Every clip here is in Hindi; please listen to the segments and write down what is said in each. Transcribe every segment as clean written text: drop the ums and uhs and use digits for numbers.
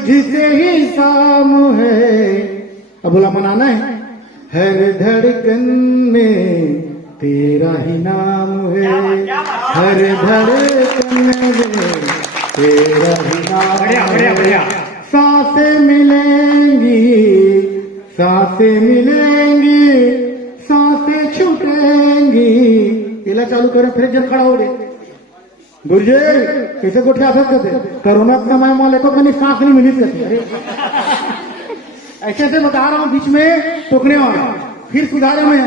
तुझसे ही साम है। अब बोला मनाना है। हर धड़कन में तेरा ही नाम है, हर धड़कन में तेरा ही नाम है। सांसें मिलेंगी, सांसें मिलेंगी, सांसें छूटेंगी। इला चालू करें फिर जन खड़ा हो गए गुरुजी कैसे गोठे आ सकते थे कोरोना के समय में लेको कहीं सांस नहीं मिली थी। अरे ऐसे ऐसे बता रहा हूँ बीच में टोकने वाला फिर सुधारे में।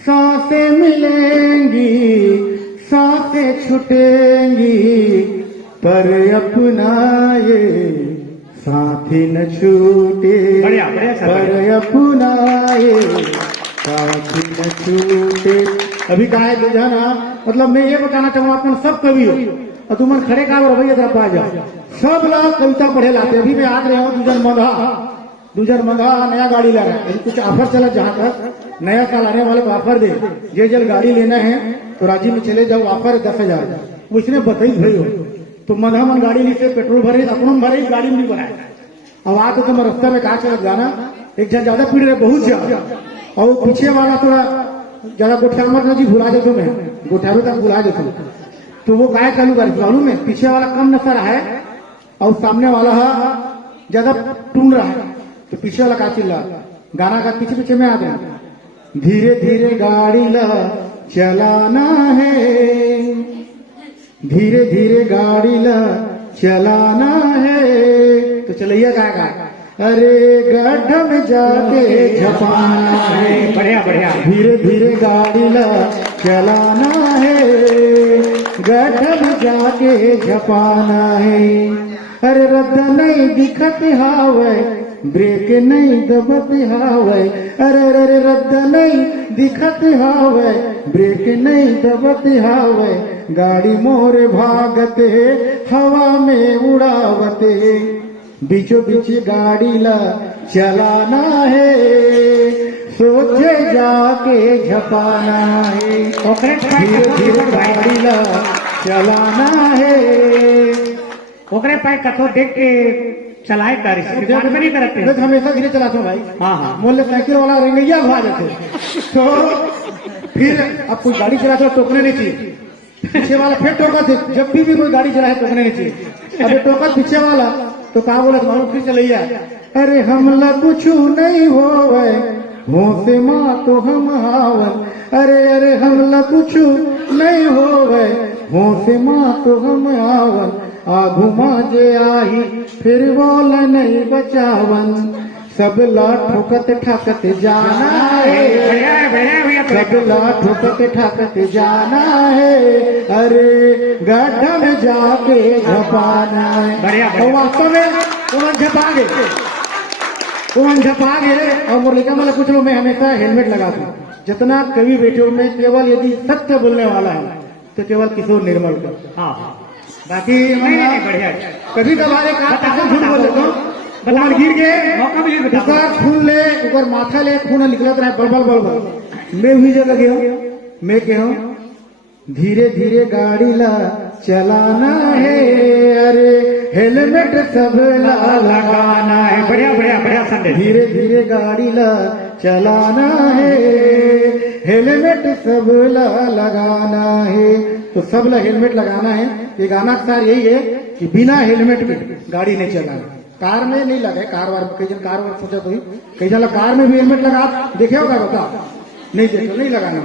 सांसें मिलेंगी, सांसें छूटेंगी, पर अपना ये साथी न छूटे, पर अपना ये साथी न छूटे। अभी कहा है जाना मतलब मैं ये बताना चाहूँ अपन सब कवि हो और तुम खड़े का भैया जरा पा जाओ सब लोग कविता पढ़े लाते। अभी मैं आग रहे हूँ दूजन मंगा नया गाड़ी ला रहा है। कुछ ऑफर चला जहाँ तक नया साल आने वाले को ऑफर दे जे जल गाड़ी लेना है तो राजी में चले जाओ ऑफर 10,000 वो इसने बताई भाई हो तो मंगा मन गाड़ी ली से पेट्रोल भरे अपनों भरे गाड़ी में बनाया। अब आ तो तुम रास्ता में कहा चल जाना एक जन ज्यादा पीड़ रहे बहुत ज्यादा और पीछे वाला थोड़ा ज्यादा गोठियामर जी भुला देते मैं गोठियारू तक भुला देता हूँ तो वो काय चालू कर मालूम है पीछे वाला कम नशा रहा है और सामने वाला ज्यादा टून रहा है तो पीछे वाला का चिल्ला गाना का पीछे पीछे में आ गया। धीरे धीरे गाड़ी ला चलाना है, धीरे धीरे गाड़ी ला चलाना है। तो चलिए गाएगा अरे गड्ढा में जाके झपाना है, बढ़िया बढ़िया। धीरे धीरे गाड़ी ला चलाना है, गड्ढा में जाके झपाना है। अरे रद्द नहीं दिखत हावे, ब्रेक नहीं दबत हावे। अरे अरे रद्द नहीं दिखत हावे, ब्रेक नहीं दबत हावे। गाड़ी मोर भागते हवा में उड़ावते, बीचों बीच गाड़ी ला चलाना है, सोचे जाके झपाना है। धीरे धीरे गाड़ी ला चलाना है। ओकरे पाए कथो देख के चलाए गाड़ी से दुकान में नहीं करते मैं हमेशा धीरे चलाता हूँ भाई। हाँ हाँ मोल साइकिल वाला रेंगैया घुमा देते तो फिर अब कोई गाड़ी चलाता है टोकने नहीं चाहिए, पीछे वाला फिर टोका थे। जब भी कोई गाड़ी चलाए टोकने नहीं चाहिए। अब टोका पीछे वाला तो कहा बोला तुम्हारा फिर चलैया अरे हमला कुछ नहीं होवे, होश माँ तो हम हावन। अरे अरे हमला कुछ नहीं होवे, होश माँ तो हम हावन। आगू माजे आई फिर बोल नहीं बचावन, सब ला ठोकत ठाकत जाना है, सब ला ठोकत ठाकत जाना है। अरे गड्ढा में जाके झपाना है। और वास्तव में उमन झपागे और मुरलिका मला कुछ लोग मैं हमेशा हेलमेट लगाता हूँ। जितना कवि बैठे हो मैं केवल यदि सत्य बोलने वाला है तो केवल किशोर निर्मल का। हाँ बाकी बढ़िया। कभी कभार खून बोल देता हूँ गिर गए मौका मिले ऊपर खून ले ऊपर माथा ले खून निकलत रहा बलबल बलबल। मैं हुई जगह गया मैं कहूँ धीरे धीरे गाड़ी ला चलाना है। अरे हेलमेट सब ला लगाना है। बढ़िया बढ़िया बढ़िया संदेश। धीरे धीरे गाड़ी ला चलाना है, हेलमेट सब ला लगाना है। तो सब ला हेलमेट लगाना है। ये गाना का सार यही है कि बिना हेलमेट के गाड़ी नहीं चलाना। कार में नहीं लगा कार वार कई जन कार वार सोचा तो कई जन कार में भी हेलमेट लगा देखे होगा बता नहीं देखो नहीं लगाना।